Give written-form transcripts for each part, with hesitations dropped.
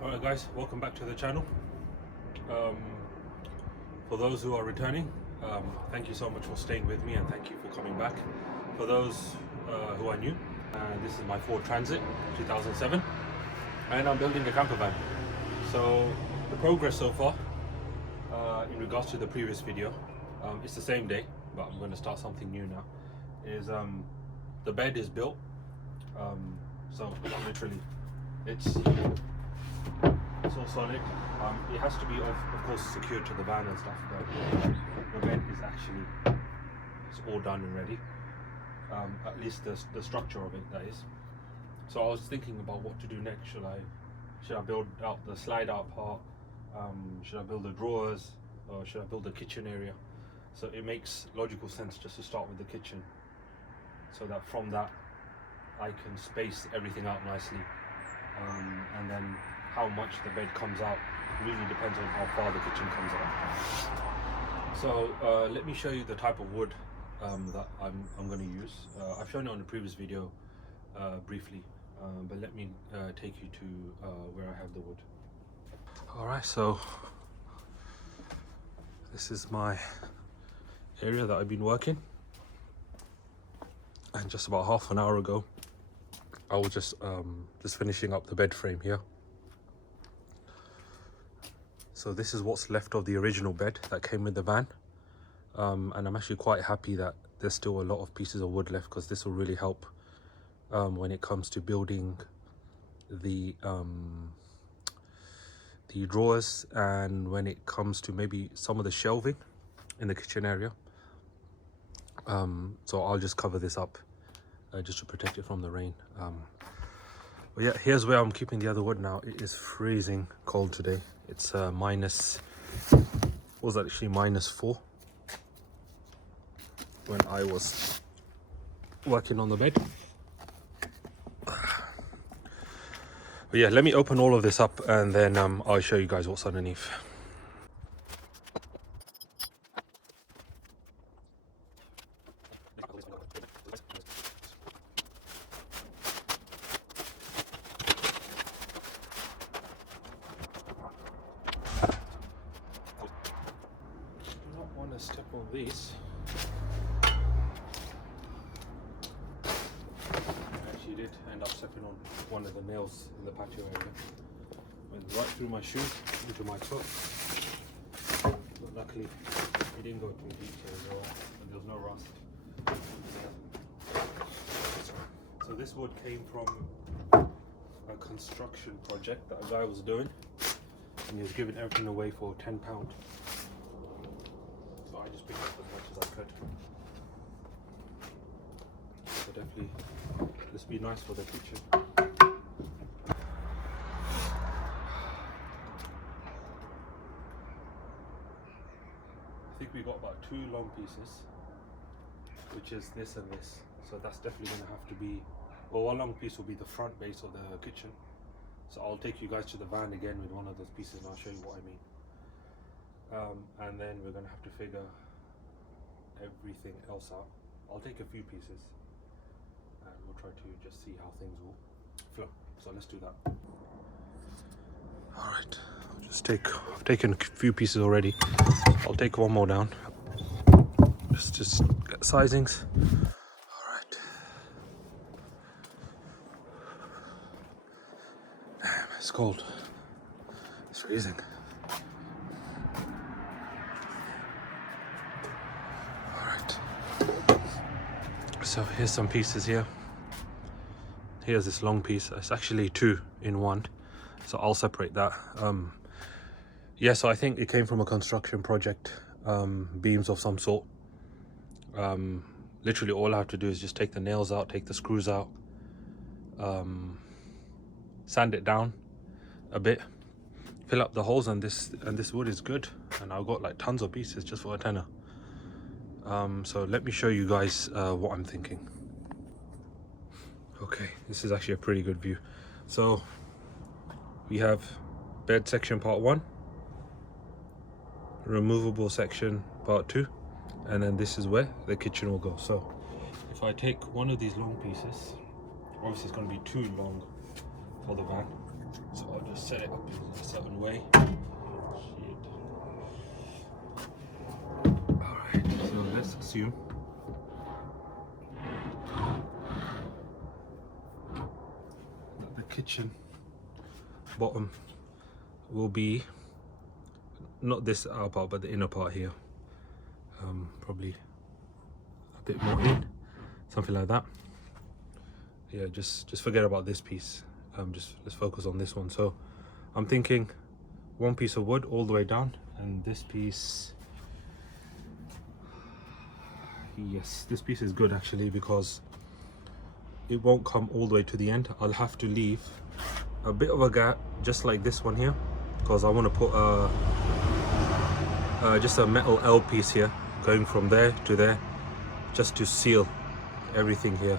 Alright guys, welcome back to the channel. For those who are returning, thank you so much for staying with me and thank you for coming back. For those who are new, this is my Ford Transit 2007 and I'm building a camper van. So the progress so far, in regards to the previous video, it's the same day, but I'm going to start something new now, is the bed is built. So literally it's all solid. It has to be of course secured to the van and stuff, but the bed is actually, it's all done and ready. At least the structure of it, that is. So I was thinking about what to do next. Should I build out the slide out part? Should I build the drawers, or should I build the kitchen area? So it makes logical sense just to start with the kitchen, so that from that I can space everything out nicely, and then how much the bed comes out really depends on how far the kitchen comes out. So let me show you the type of wood that I'm going to use. I've shown it on the previous video briefly, but let me take you to where I have the wood. Alright, so this is my area that I've been working, and just about half an hour ago I was just finishing up the bed frame here. So this is what's left of the original bed that came with the van, and I'm actually quite happy that there's still a lot of pieces of wood left, because this will really help when it comes to building the drawers, and when it comes to maybe some of the shelving in the kitchen area. So I'll just cover this up just to protect it from the rain. But yeah, here's where I'm keeping the other wood now. It is freezing cold today. It's minus, what was that, actually -4 when I was working on the bed. But yeah, let me open all of this up and then I'll show you guys what's underneath. Step on these. I actually did end up stepping on one of the nails in the patio area. Went right through my shoe into my foot, but luckily it didn't go too deep, so there was no rust. So this wood came from a construction project that a guy was doing, and he was giving everything away for £10. I just picked up as much as I could. So definitely this would be nice for the kitchen. I think we got about 2 long pieces, which is this and this. So that's definitely going to have to be, well, one long piece will be the front base of the kitchen. So I'll take you guys to the van again with one of those pieces and I'll show you what I mean. And then we're going to have to figure everything else out. I'll take a few pieces and we'll try to just see how things will flow. So let's do that. Alright, I've taken a few pieces already. I'll take one more down. Just get sizings. Alright. Damn, it's cold. It's freezing. So here's some pieces here. Here's this long piece. It's actually 2 in 1. So I'll separate that. Yeah, so I think it came from a construction project, beams of some sort. Literally all I have to do is just take the nails out, take the screws out, sand it down a bit, fill up the holes, and this wood is good. And I've got like tons of pieces just for a tenner. So let me show you guys what I'm thinking. Okay, this is actually a pretty good view. So we have bed section part 1, removable section part 2, and then this is where the kitchen will go. So if I take one of these long pieces, obviously it's going to be too long for the van, so I'll set it up a certain way. Alright, so let's assume that the kitchen bottom will be not this outer part but the inner part here, probably a bit more in, something like that. Yeah, just forget about this piece, just let's focus on this one. So I'm thinking one piece of wood all the way down, and this piece, yes, this piece is good actually, because it won't come all the way to the end. I'll have to leave a bit of a gap just like this one here, because I want to put just a metal L piece here going from there to there, just to seal everything here.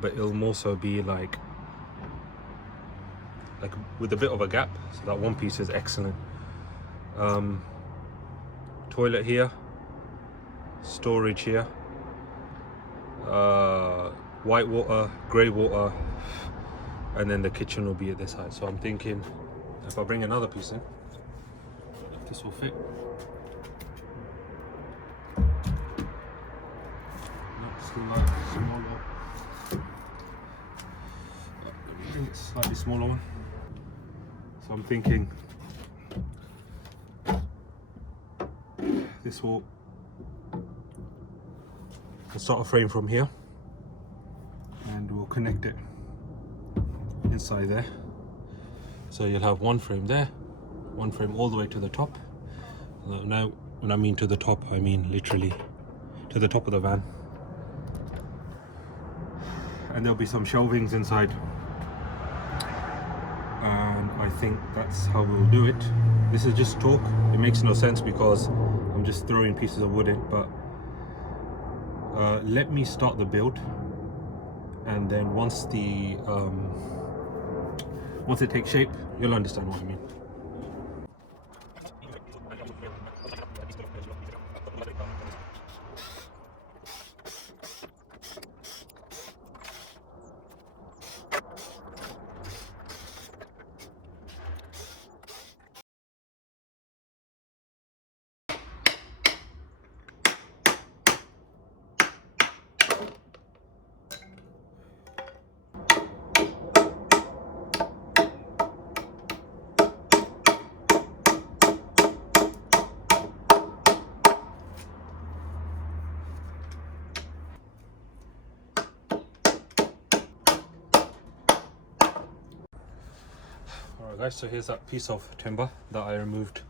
But it'll also be like with a bit of a gap, so that one piece is excellent. Toilet here, storage here, white water, grey water, and then the kitchen will be at this height. So I'm thinking if I bring another piece in, if this will fit. Not still like smaller. I think it's slightly smaller one. So I'm thinking this will, I'll start a frame from here and we'll connect it inside there. So you'll have one frame there, one frame all the way to the top. Now when I mean to the top, I mean literally to the top of the van. And there'll be some shelvings inside. And I think that's how we'll do it. This is just talk. It makes no sense because I'm just throwing pieces of wood in, but let me start the build, and then once it takes shape, you'll understand what I mean. Alright guys, so here's that piece of timber that I removed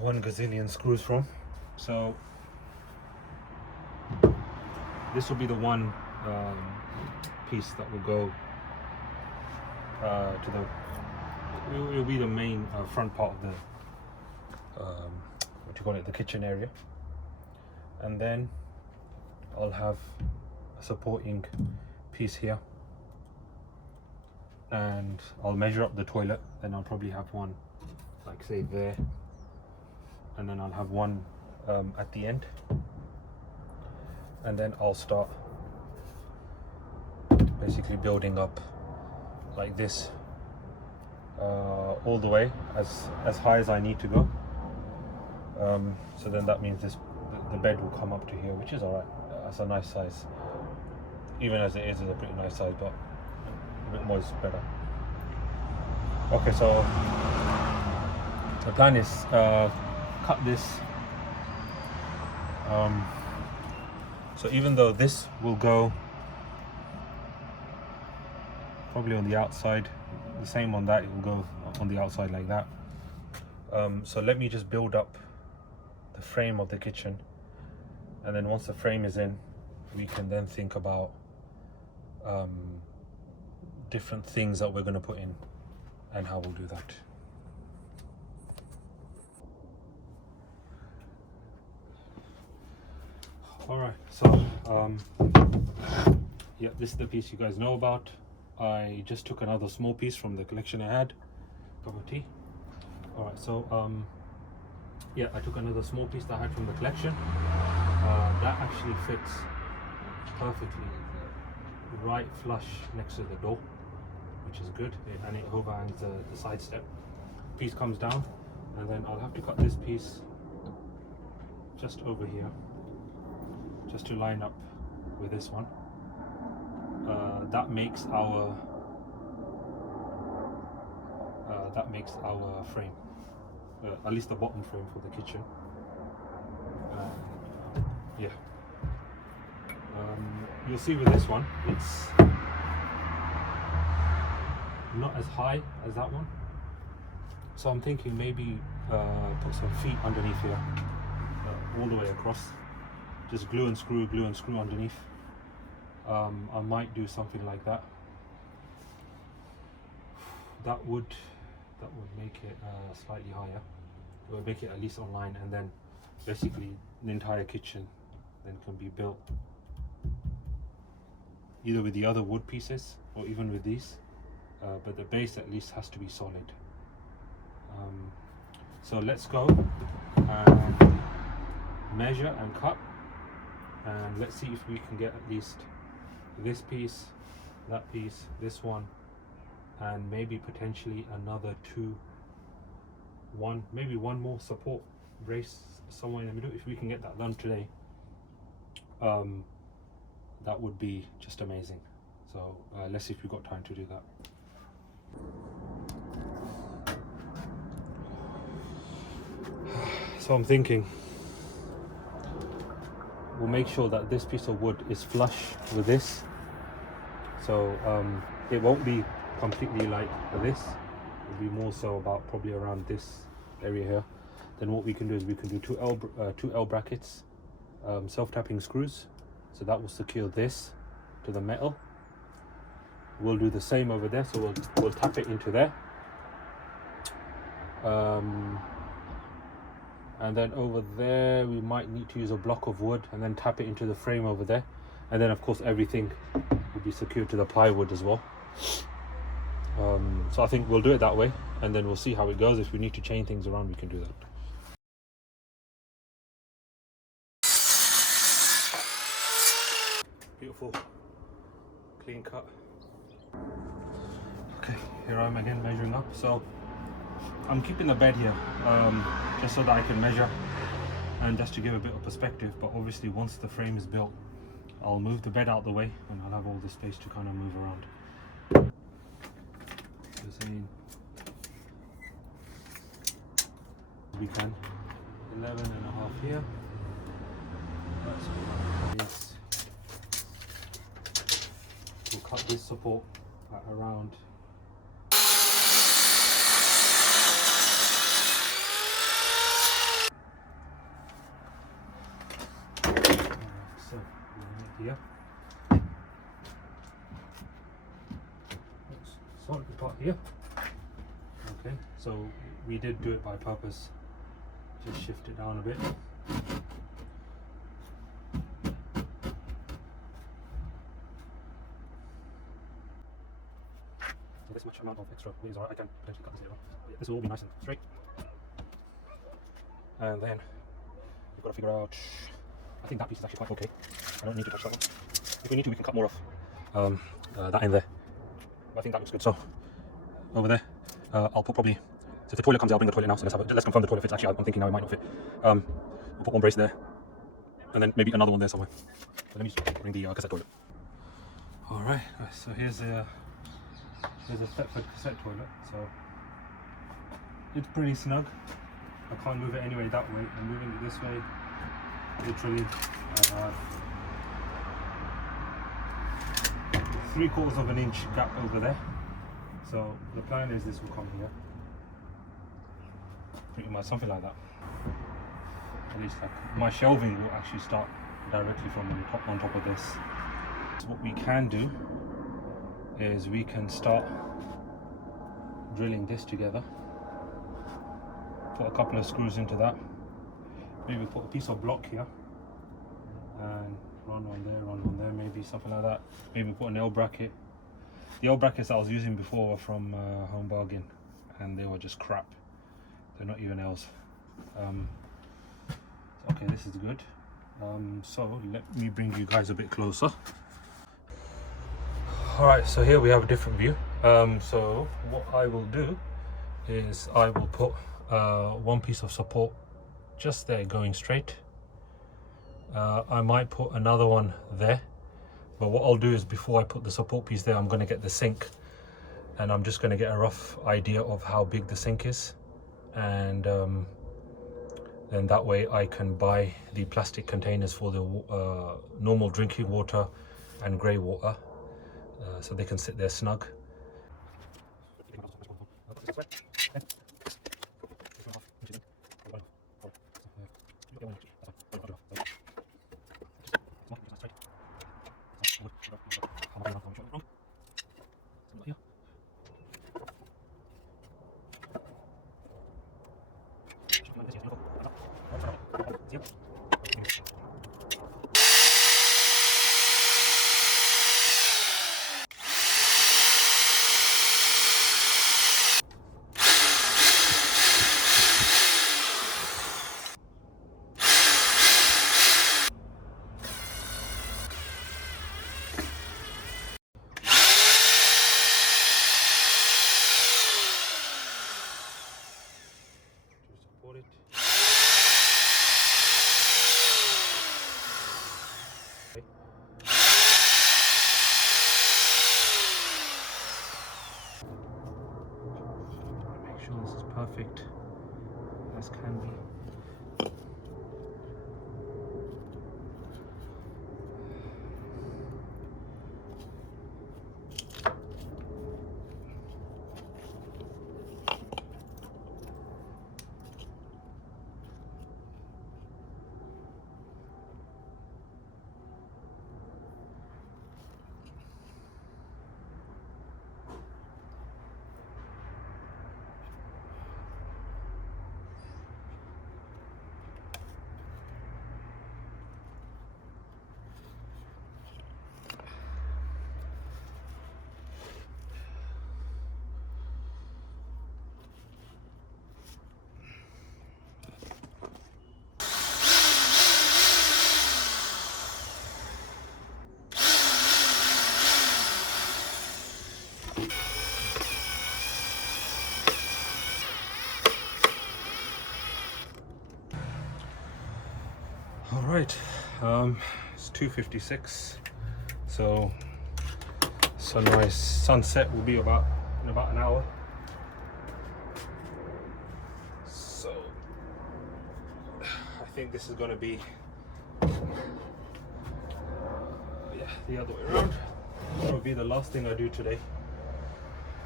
1 gazillion screws from. So this will be the one piece that will go to the, it will be the main front part of the what do you call it, the kitchen area. And then I'll have a supporting piece here, and I'll measure up the toilet. Then I'll probably have one like say there, and then I'll have one at the end, and then I'll start basically building up like this all the way as high as I need to go. So then that means the bed will come up to here, which is alright. That's a nice size, even as it is a pretty nice size, but a bit more is better. Okay, so the plan is cut this. So even though this will go probably on the outside, the same on that, it will go on the outside like that. So let me just build up the frame of the kitchen, and then once the frame is in, we can then think about different things that we're going to put in and how we'll do that. Alright, so yeah, this is the piece you guys know about. I just took another small piece from the collection I had. Cup of tea. Alright, so yeah, I took another small piece that I had from the collection. That actually fits perfectly right flush next to the door. which is good, and it overhangs the side step. Piece comes down, and then I'll have to cut this piece just over here, just to line up with this one. That makes our frame, at least the bottom frame for the kitchen. Yeah. You'll see with this one, it's not as high as that one, so I'm thinking maybe put some feet underneath here, all the way across, just glue and screw underneath. I might do something like that. That would make it slightly higher. It would make it at least online, and then basically the entire kitchen then can be built either with the other wood pieces or even with these, but the base at least has to be solid. So let's go and measure and cut, and let's see if we can get at least this piece, that piece, this one, and maybe potentially another maybe one more support brace somewhere in the middle. If we can get that done today, that would be just amazing. So let's see if we've got time to do that. So I'm thinking we'll make sure that this piece of wood is flush with this, so it won't be completely like this. It'll be more so about probably around this area here. Then what we can do is we can do two L brackets, self-tapping screws, so that will secure this to the metal. We'll do the same over there, so we'll tap it into there, and then over there we might need to use a block of wood and then tap it into the frame over there, and then of course everything will be secured to the plywood as well. So I think we'll do it that way, and then we'll see how it goes. If we need to change things around, we can do that. Beautiful, clean cut. Okay, here I am again measuring up. So I'm keeping the bed here just so that I can measure and just to give a bit of perspective, but obviously once the frame is built, I'll move the bed out the way and I'll have all the space to kind of move around. Saying we can 11.5 here. That's we'll cut this support at around so here. Solid part here. Okay, so we did do it by purpose. Just shift it down a bit. So this much amount of extra is alright. I can potentially cut this later on. Yeah, this will all be nice and straight. And then we've got to figure out. I think that piece is actually quite okay. I don't need to touch that one. If we need to, we can cut more off that in there. I think that looks good. So over there, I'll put probably. So if the toilet comes out, I'll bring the toilet now. So let's confirm the toilet fits. Actually, I'm thinking now it might not fit. We'll put one brace there, and then maybe another one there somewhere. So let me just bring the cassette toilet. All right. So here's a Thetford cassette toilet. So it's pretty snug. I can't move it anyway that way. I'm moving it this way. Literally, I have 3/4 of an inch gap over there. So the plan is this will come here, pretty much something like that. At least like my shelving will actually start directly from on top of this. So what we can do is we can start drilling this together. Put a couple of screws into that. Maybe put a piece of block here and run on there, maybe something like that. Maybe put an L bracket. The L brackets I was using before were from Home Bargain, and they were just crap. They're not even L's. Okay, this is good. So let me bring you guys a bit closer. All right, so here we have a different view. So what I will do is I will put one piece of support just there going straight. I might put another one there, but what I'll do is before I put the support piece there, I'm going to get the sink, and I'm just going to get a rough idea of how big the sink is, and then that way I can buy the plastic containers for the normal drinking water and grey water, so they can sit there snug. Make sure this is perfect as can be. All right, it's 2:56, so sunset will be in about an hour. So I think this is going to be the other way around. That will be the last thing I do today.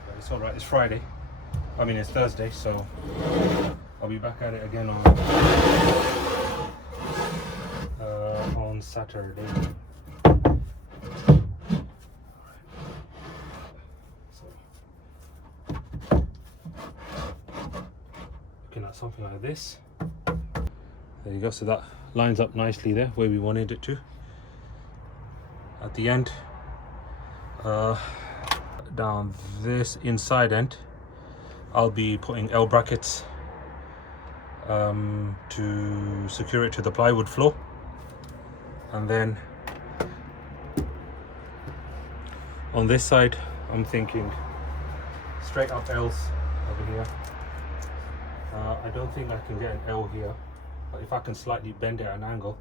But it's all right. It's Friday. I mean, it's Thursday, so I'll be back at it again on Saturday. So, looking at something like this. There you go. So that lines up nicely there where we wanted it to. At the end, down this inside end, I'll be putting L brackets to secure it to the plywood floor. And then on this side, I'm thinking straight up L's over here. I don't think I can get an L here, but if I can slightly bend it at an angle,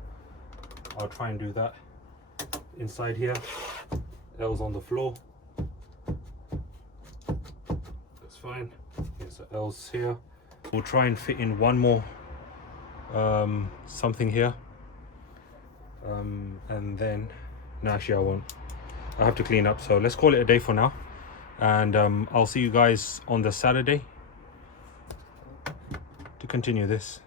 I'll try and do that. Inside here, L's on the floor. That's fine. Here's the L's here. We'll try and fit in one more something here. And then no, actually I won't. I have to clean up, so let's call it a day for now, and I'll see you guys on the Saturday to continue this.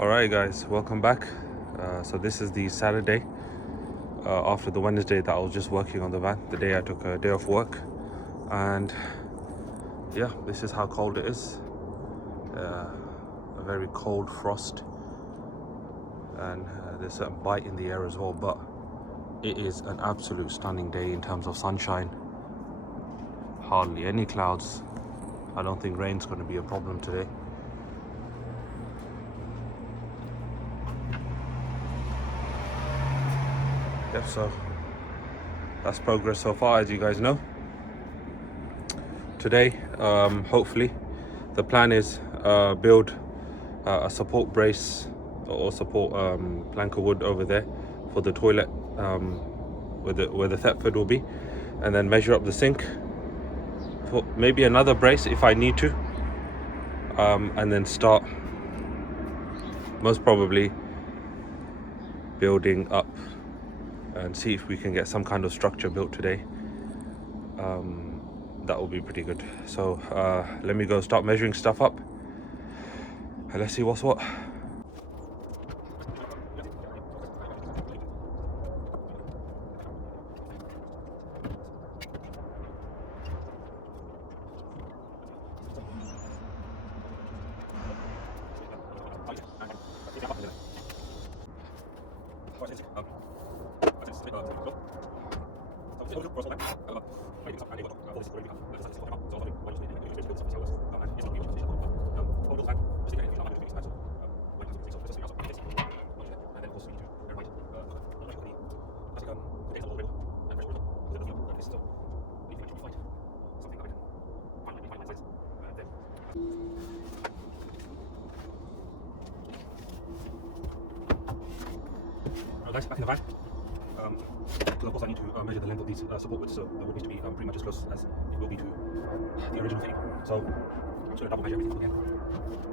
Alright guys, welcome back. So this is the Saturday after the Wednesday that I was just working on the van, the day I took a day off work. And yeah, this is how cold it is. A very cold frost, and there's a bite in the air as well, but it is an absolute stunning day in terms of sunshine. Hardly any clouds. I don't think rain's going to be a problem today. Yep, so that's progress so far, as you guys know. Today, hopefully, the plan is build a support brace or support plank of wood over there for the toilet, where the Thetford will be, and then measure up the sink for maybe another brace if I need to, and then start most probably building up and see if we can get some kind of structure built today. That will be pretty good. So let me go start measuring stuff up and let's see what's what. Guys, back in the van. Because of course I need to measure the length of these support widths, so the wood needs to be pretty much as close as it will be to the original fitting. So I'm just going to double measure everything again.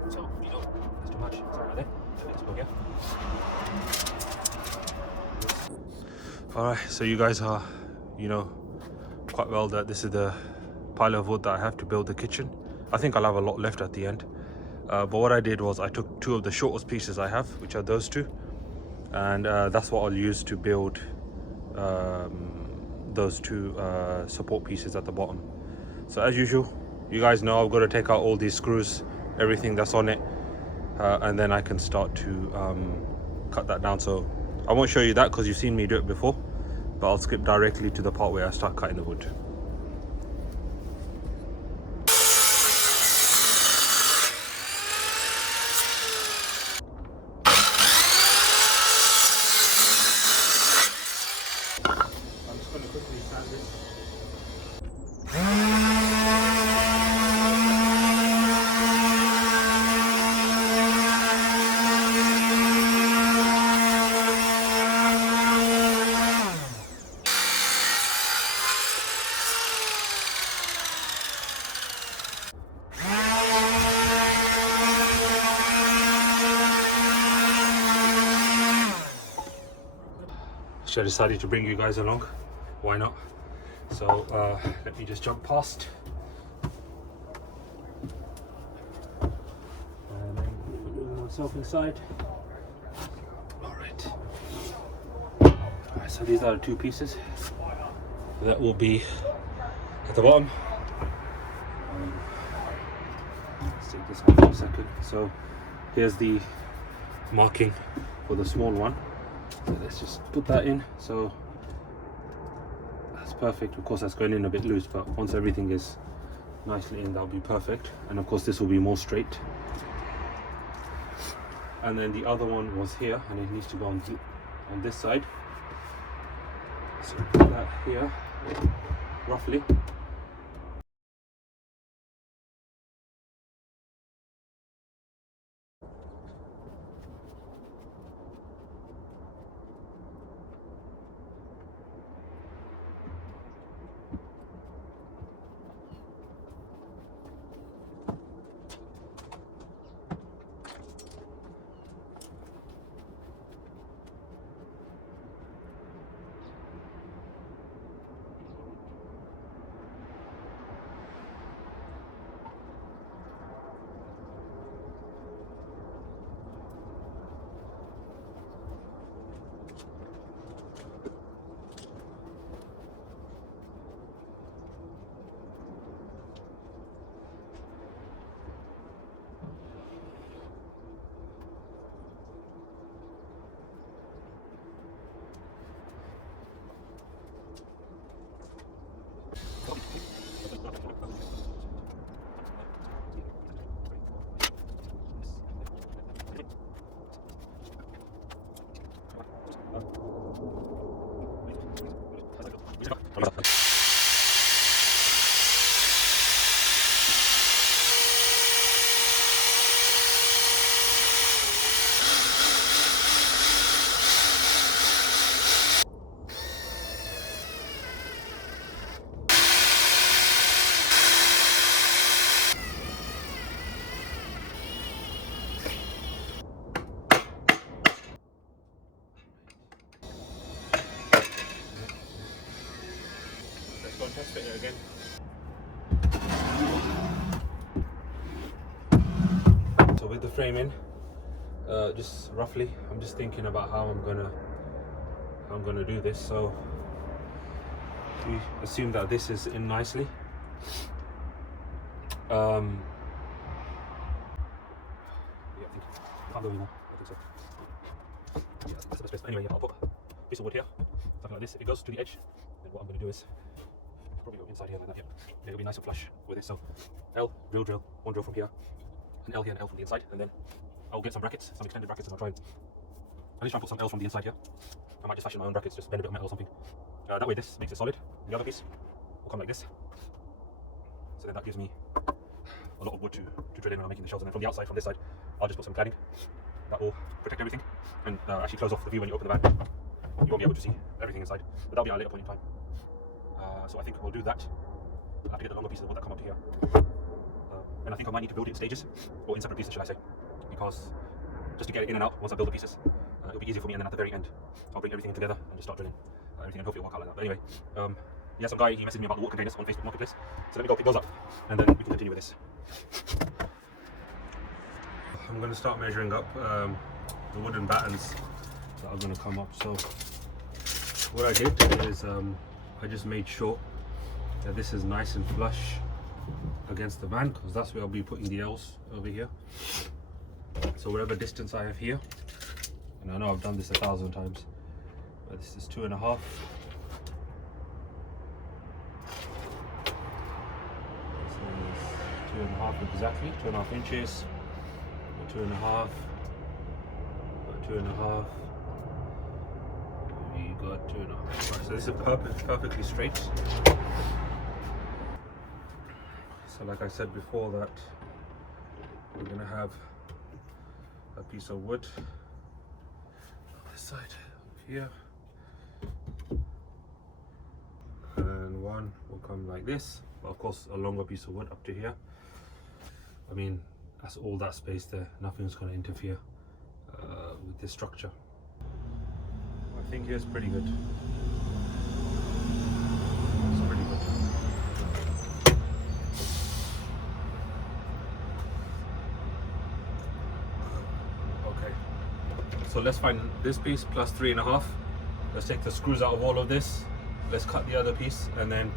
So you know, there's too much, so right there. So let's go here. Alright, so you guys are, you know, quite well that this is the pile of wood that I have to build the kitchen. I think I'll have a lot left at the end. But what I did was I took two of the shortest pieces I have, which are those two. And that's what I'll use to build those two support pieces at the bottom. So as usual, you guys know I've got to take out all these screws, everything that's on it, and then I can start to cut that down. So I won't show you that because you've seen me do it before, but I'll skip directly to the part where I start cutting the wood. So I decided to bring you guys along. Why not? So let me just jump past. And then put myself inside. Alright. Alright, so these are the two pieces that will be at the bottom. Let's take this out for a second. So here's the marking for the small one. So let's just put that in. So that's perfect. Of course that's going in a bit loose, but once everything is nicely in, that'll be perfect. And of course this will be more straight. And then the other one was here, and it needs to go on this side. So put that here, roughly. Let's go and test fit it again. So with the frame in, just roughly, I'm just thinking about how I'm gonna do this. So we assume that this is in nicely. Yeah, can't go anymore. I think so. Yeah, that's the best place. Anyway, yeah, I'll put a piece of wood here, something like this. If it goes to the edge, then what I'm going to do is probably go inside here like that. Yeah, it'll be nice and flush with it. So L, drill, one drill from here, an L here, and L from the inside, and then I'll get some brackets, some extended brackets, and I'll try and at least try and put some L's from the inside here. I might just fashion my own brackets, just bend a bit of metal or something. That way, this makes it solid. The other piece will come like this. So then that gives me a lot of wood to drill in when I'm making the shells. And then from the outside, from this side, I'll just put some cladding that will protect everything and actually close off the view when you open the van. You won't be able to see everything inside, but that'll be at a later point in time. So I think we'll do that. I'll have to get the longer pieces of wood that come up to here. And I think I might need to build it in stages, or in separate pieces, should I say, because just to get it in and out once I build the pieces, it'll be easier for me, and then at the very end, I'll bring everything in together and just start drilling everything, and hopefully it'll work out like that. But anyway, yeah, some guy, he messaged me about the water containers on Facebook Marketplace, so let me go pick those up, and then we can continue with this. I'm going to start measuring up the wooden battens that are going to come up. So what I did is I just made sure that this is nice and flush against the van, because that's where I'll be putting the L's over here. So whatever distance I have here, and I know I've done this 1,000 times, but this is 2.5. This is 2.5 exactly, 2.5 inches, 2.5, 2.5. We got 2.5. Right, so this is perfectly straight. So like I said before, that we're gonna have a piece of wood on this side here, and one will come like this, but of course a longer piece of wood up to here. I mean, that's all that space there, nothing's going to interfere with this structure. I think here's pretty good. It's pretty good. Okay, so let's find this piece plus 3.5. Let's take the screws out of all of this. Let's cut the other piece, and then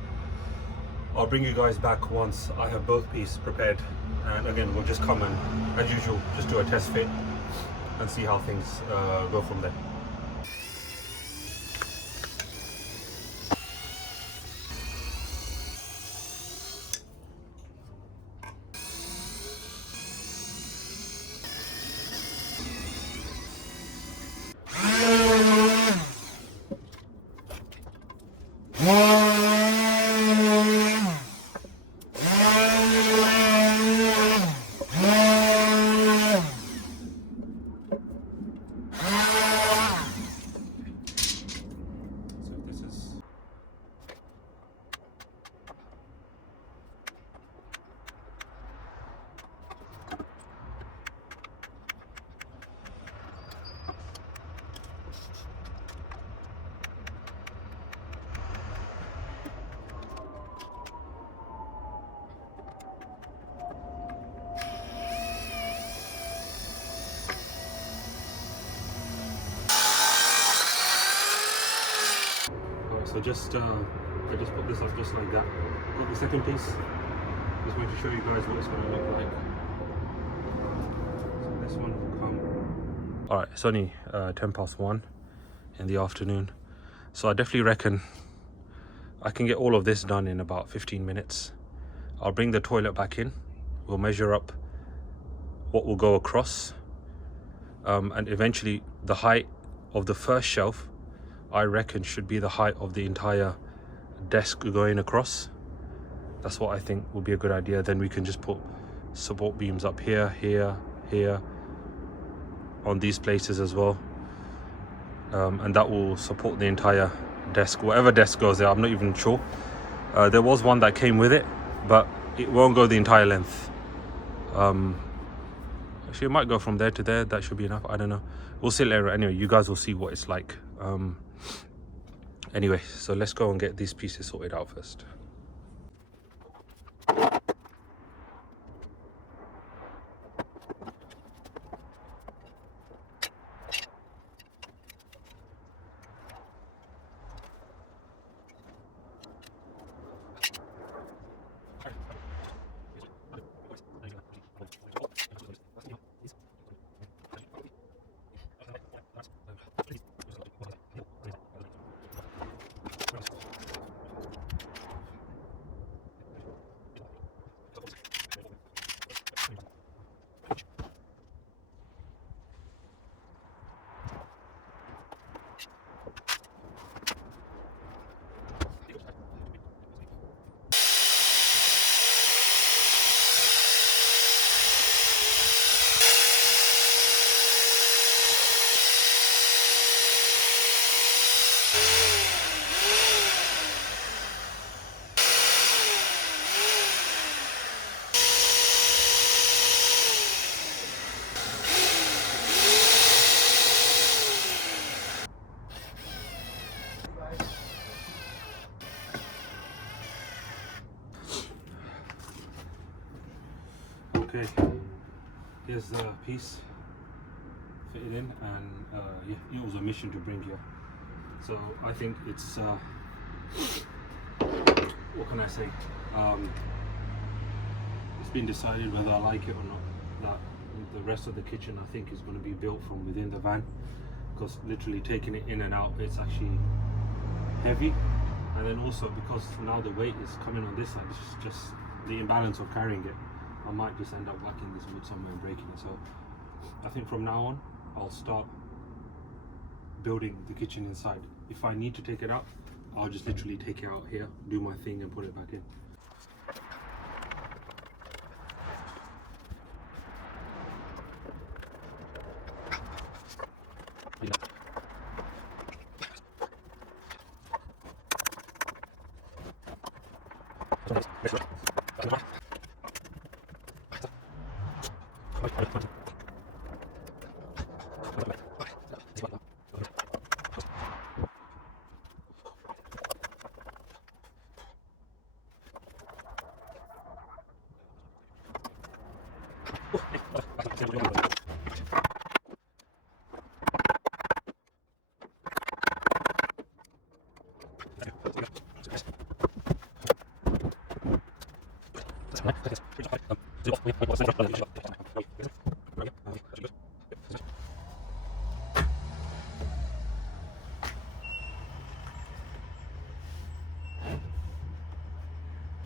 I'll bring you guys back once I have both pieces prepared. And again, we'll just come and, as usual, just do a test fit and see how things go from there. So I just put this up just like that. Got the second piece. Just wanted to show you guys what it's going to look like. So this one will come. Alright, it's only 1:10 in the afternoon. So I definitely reckon I can get all of this done in about 15 minutes. I'll bring the toilet back in. We'll measure up what will go across. And eventually the height of the first shelf, I reckon, should be the height of the entire desk going across. That's what I think would be a good idea. Then we can just put support beams up here, here, here, on these places as well. And that will support the entire desk, whatever desk goes there. I'm not even sure. There was one that came with it, but it won't go the entire length. Actually, it might go from there to there. That should be enough. I don't know. We'll see later. Anyway, you guys will see what it's like. Anyway, so let's go and get these pieces sorted out first. Okay, here's the piece fitted in, and yeah, it was a mission to bring here. So I think it's what can I say? It's been decided whether I like it or not, that the rest of the kitchen I think is going to be built from within the van, because literally taking it in and out, it's actually heavy. And then also because now the weight is coming on this side, it's just the imbalance of carrying it. I might just end up whacking this wood somewhere and breaking it. So I think from now on I'll start building the kitchen inside. If I need to take it out, I'll just literally take it out here, do my thing and put it back in.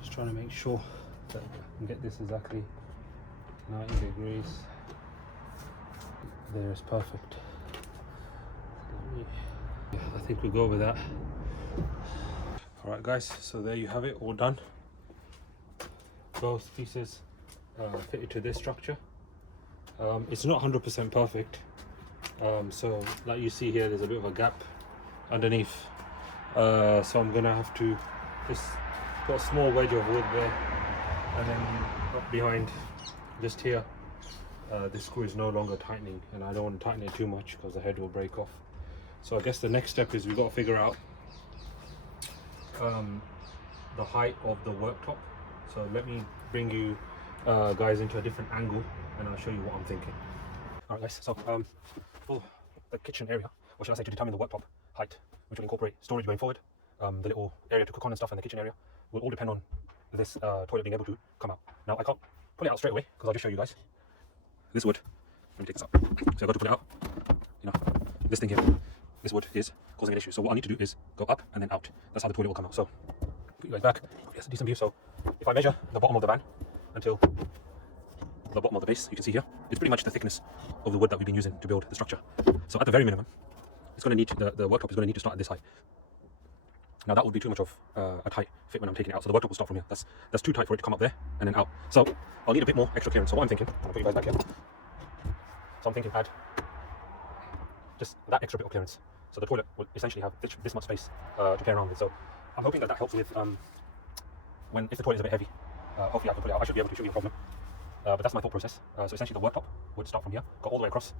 Just trying to make sure that I can get this exactly 90 degrees. There is perfect. Yeah, I think we'll go with that. Alright guys, so there you have it, all done. Both pieces fitted to this structure. It's not 100% perfect. So like you see here, there's a bit of a gap underneath. So I'm gonna have to just put a small wedge of wood there, and then up behind, just here, this screw is no longer tightening, and I don't want to tighten it too much because the head will break off. So I guess the next step is we've got to figure out the height of the worktop. So let me bring you guys into a different angle and I'll show you what I'm thinking. Alright guys, so for the kitchen area, or should I say to determine the worktop height, which will incorporate storage going forward, the little area to cook on and stuff in the kitchen area, will all depend on this toilet being able to come out. Now I can't pull it out straight away because I'll just show you guys. This wood, let me take this out. So I've got to pull it out, you know, this thing here, this wood is causing an issue. So what I need to do is go up and then out. That's how the toilet will come out. So put you guys back, yes, a decent view. So if I measure the bottom of the van until the bottom of the base, you can see here, it's pretty much the thickness of the wood that we've been using to build the structure. So at the very minimum, it's going to need, the worktop is going to need to start at this height. Now that would be too much of a tight fit when I'm taking it out, so the worktop will start from here. That's too tight for it to come up there and then out. So I'll need a bit more extra clearance. So what I'm thinking, I'll put you guys back here. So I'm thinking add just that extra bit of clearance. So the toilet will essentially have this much space to play around with. So I'm hoping that that helps with if the toilet is a bit heavy. Hopefully I can put it out. I should be able to, shouldn't be a problem. But that's my thought process. So essentially the worktop would start from here, go all the way across,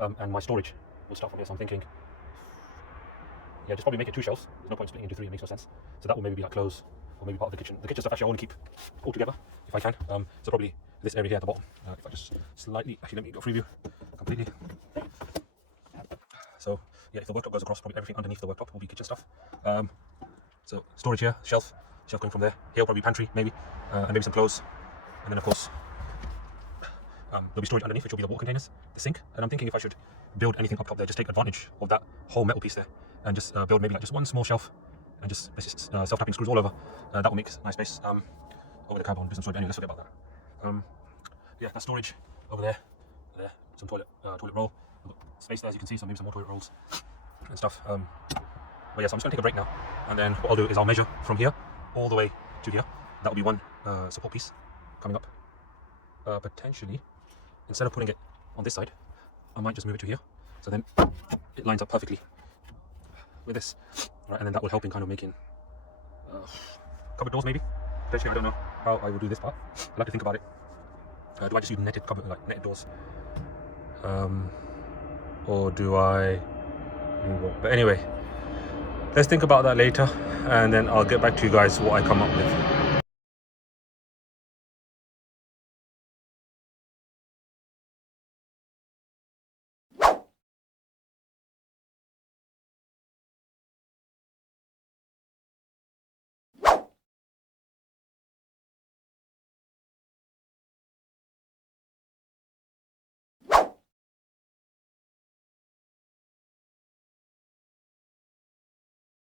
and my storage will start from here. So I'm thinking, yeah, just probably make it 2 shelves. There's no point splitting into 3, it makes no sense. So that will maybe be like clothes, or maybe part of the kitchen. The kitchen stuff actually I want to keep all together, if I can. So probably this area here at the bottom. If I just slightly, actually let me go free view completely. So yeah, if the worktop goes across, probably everything underneath the worktop will be kitchen stuff. So storage here, shelf going from there. Here will probably be pantry, maybe, and maybe some clothes. And then of course, there'll be storage underneath, which will be the water containers, the sink. And I'm thinking if I should build anything up top there, just take advantage of that whole metal piece there, and just build maybe like just one small shelf, and just self-tapping screws all over. That will make nice space over the carbon business. Anyway, let's forget about that. Yeah, that's storage over there. Some toilet roll space there, as you can see. So maybe some more toilet rolls and stuff. But yeah, so I'm just gonna take a break now, and then what I'll do is I'll measure from here all the way to here. That will be one support piece coming up. Potentially, instead of putting it on this side, I might just move it to here. So then it lines up perfectly with this, right? And then that will help in kind of making cupboard doors, maybe. Potentially, I don't know how I will do this part. I'll have to think about it. Do I just use netted cupboard, like netted doors, or do I do what? But anyway, let's think about that later, and then I'll get back to you guys what I come up with.